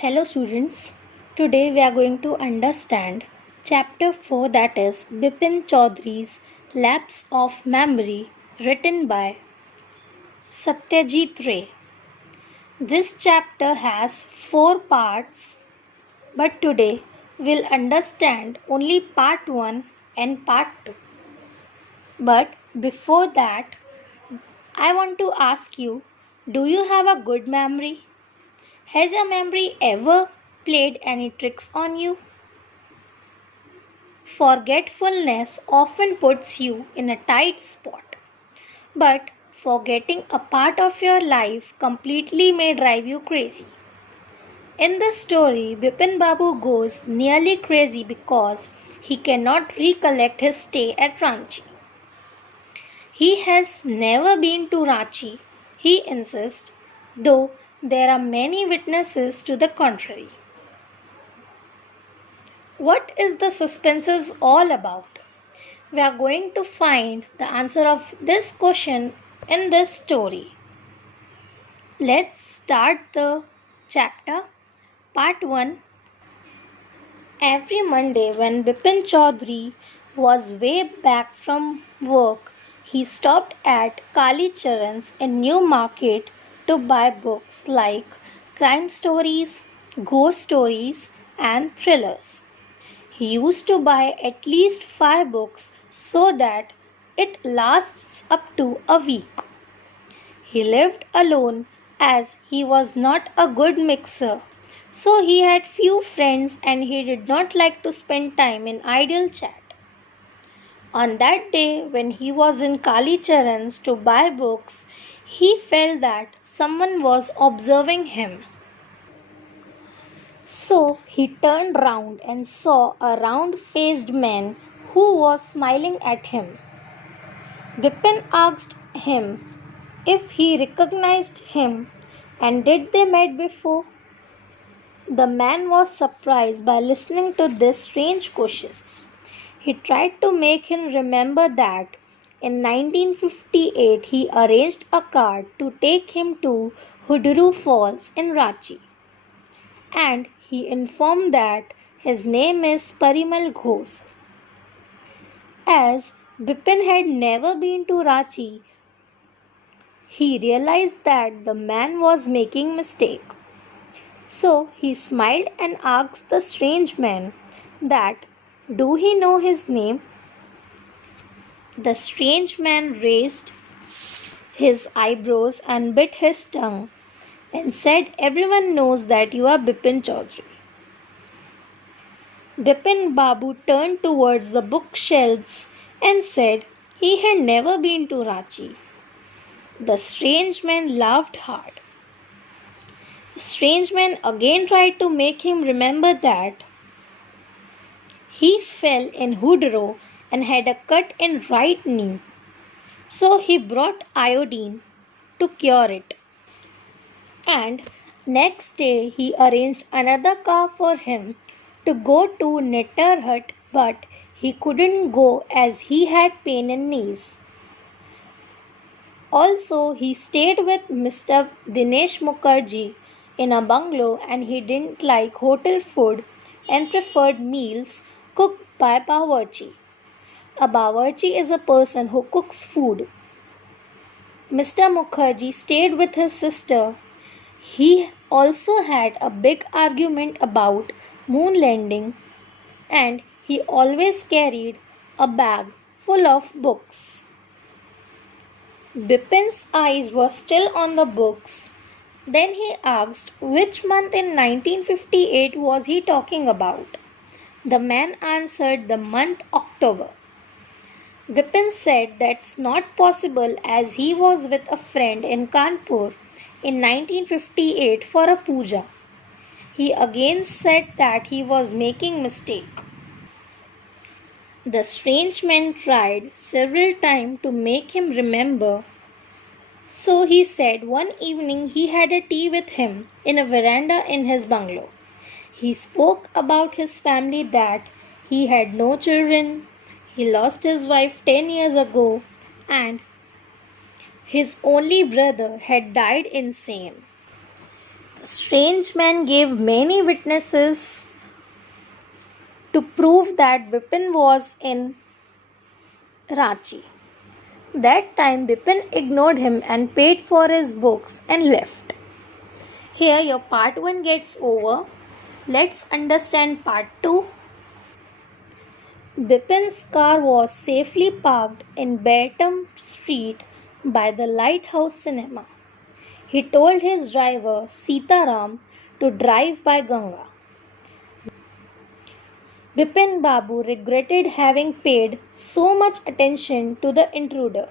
Hello students, today we are going to understand chapter 4, that is Bepin Chaudhary's Lapse of Memory, written by Std-8th. This chapter has 4 parts, but today we'll understand only part 1 and part 2. But before that, I want to ask you, do you have a good memory? Has your memory ever played any tricks on you? Forgetfulness often puts you in a tight spot, but forgetting a part of your life completely may drive you crazy. In this story, Bipin Babu goes nearly crazy because he cannot recollect his stay at Ranchi. He has never been to Ranchi, he insists, though there are many witnesses to the contrary. What is the suspense all about? We are going to find the answer of this question in this story. Let's start the chapter. Part 1. Every Monday when Bipin Chaudhary was way back from work, he stopped at Kali Charan's in New Market to buy books like crime stories, ghost stories and thrillers. He used to buy at least 5 books so that it lasts up to a week. He lived alone as he was not a good mixer, so he had few friends and he did not like to spend time in idle chat. On that day when he was in Kali Charan's to buy books, he felt that someone was observing him. So he turned round and saw a round-faced man who was smiling at him. Bepin asked him if he recognized him and did they met before. The man was surprised by listening to these strange questions. He tried to make him remember that in 1958 he arranged a car to take him to Huduru Falls in Ranchi, and he informed that his name is Parimal Ghosh. As Bipin had never been to Ranchi, he realized that the man was making mistake. So he smiled and asked the strange man that do he know his name? The strange man raised his eyebrows and bit his tongue and said, "Everyone knows that you are Bipin Chaudhary." Bipin Babu turned towards the bookshelves and said he had never been to Ranchi. The strange man laughed hard. The strange man again tried to make him remember that he fell in Hudro and had a cut in right knee. So he brought iodine to cure it. And next day he arranged another car for him to go to Netterhut, but he couldn't go as he had pain in knees. Also, he stayed with Mr. Dinesh Mukherjee in a bungalow and he didn't like hotel food and preferred meals cooked by Bawarchi. A Bawarchi is a person who cooks food. Mr. Mukherjee stayed with his sister. He also had a big argument about moon landing and he always carried a bag full of books. Bipin's eyes were still on the books. Then he asked which month in 1958 was he talking about. The man answered the month October. Bipin said that's not possible as he was with a friend in Kanpur in 1958 for a puja. He again said that he was making mistake. The strange man tried several times to make him remember. So he said one evening he had a tea with him in a veranda in his bungalow. He spoke about his family, that he had no children, he lost his wife 10 years ago, and his only brother had died insane. The strange man gave many witnesses to prove that Bepin was in Ranchi. That time Bepin ignored him and paid for his books and left. Here your part 1 gets over. Let's understand part 2. Bipin's car was safely parked in Bepin Street by the Lighthouse Cinema. He told his driver Sitaram to drive by Ganga. Bepin Babu regretted having paid so much attention to the intruder.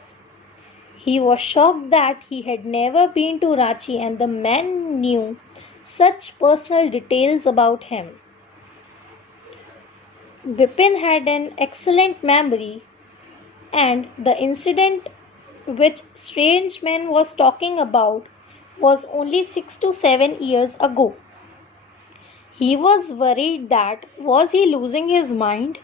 He was shocked that he had never been to Ranchi and the man knew such personal details about him. Bepin had an excellent memory, and the incident which strange man was talking about was only 6 to 7 years ago. He was worried that was he losing his mind?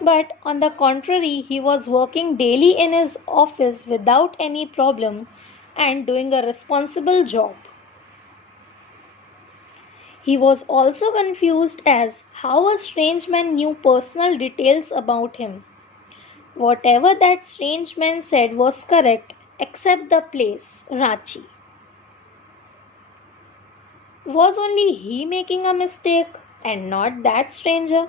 But on the contrary, he was working daily in his office without any problem and doing a responsible job. He was also confused as how a strange man knew personal details about him. Whatever that strange man said was correct except the place, Ranchi. Was only he making a mistake and not that stranger?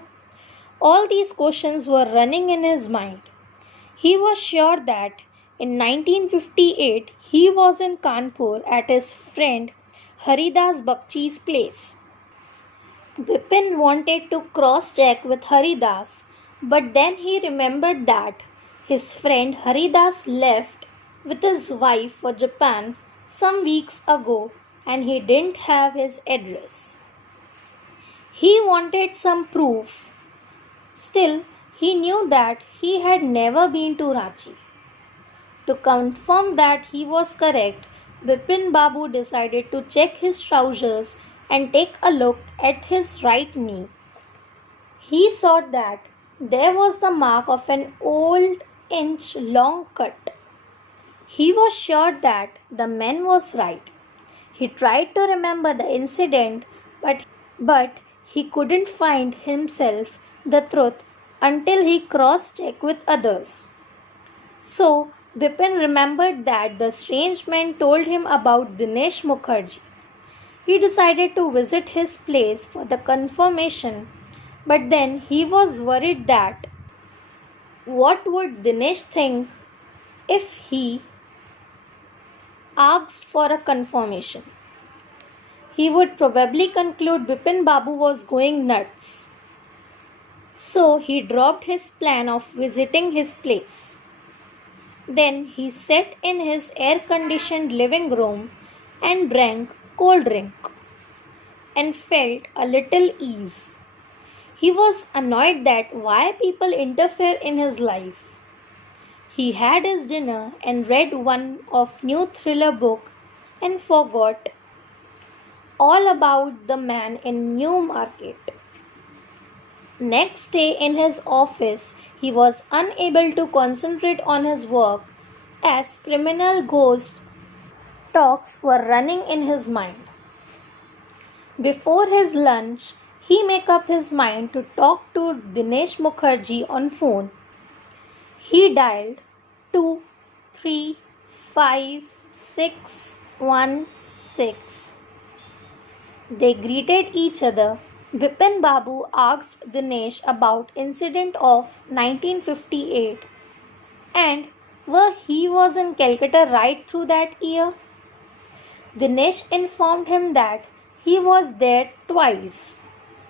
All these questions were running in his mind. He was sure that in 1958 he was in Kanpur at his friend Haridas Bakchi's place. Bepin wanted to cross-check with Haridas, but then he remembered that his friend Haridas left with his wife for Japan some weeks ago and he didn't have his address. He wanted some proof. Still, he knew that he had never been to Ranchi. To confirm that he was correct, Bepin Babu decided to check his trousers and take a look at his right knee. He saw that there was the mark of an old inch-long cut. He was sure that the man was right. He tried to remember the incident, but he couldn't find himself the truth until he cross-checked with others. So, Bepin remembered that the strange man told him about Dinesh Mukherjee. He decided to visit his place for the confirmation, but then he was worried that what would Dinesh think if he asked for a confirmation? He would probably conclude Bepin Babu was going nuts. So he dropped his plan of visiting his place. Then he sat in his air-conditioned living room and drank cold drink and felt a little ease. He was annoyed that why people interfere in his life. He had his dinner and read one of new thriller book and forgot all about the man in New Market. Next day in his office, he was unable to concentrate on his work as criminal ghost talks were running in his mind. Before his lunch, he made up his mind to talk to Dinesh Mukherjee on phone. He dialed 235-616. They greeted each other. Bepin Babu asked Dinesh about incident of 1958 and where he was in Calcutta right through that year. Dinesh informed him that he was there twice.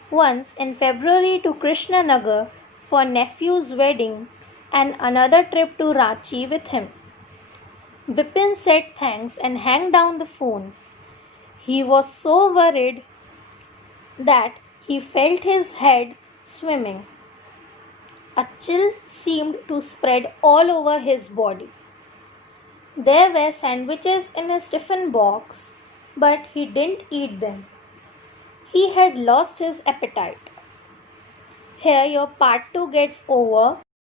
Once in February to Krishnanagar for nephew's wedding and another trip to Ranchi with him. Bepin said thanks and hung down the phone. He was so worried that he felt his head swimming. A chill seemed to spread all over his body. There were sandwiches in his tiffin box, but he didn't eat them. He had lost his appetite. Here your part 2 gets over.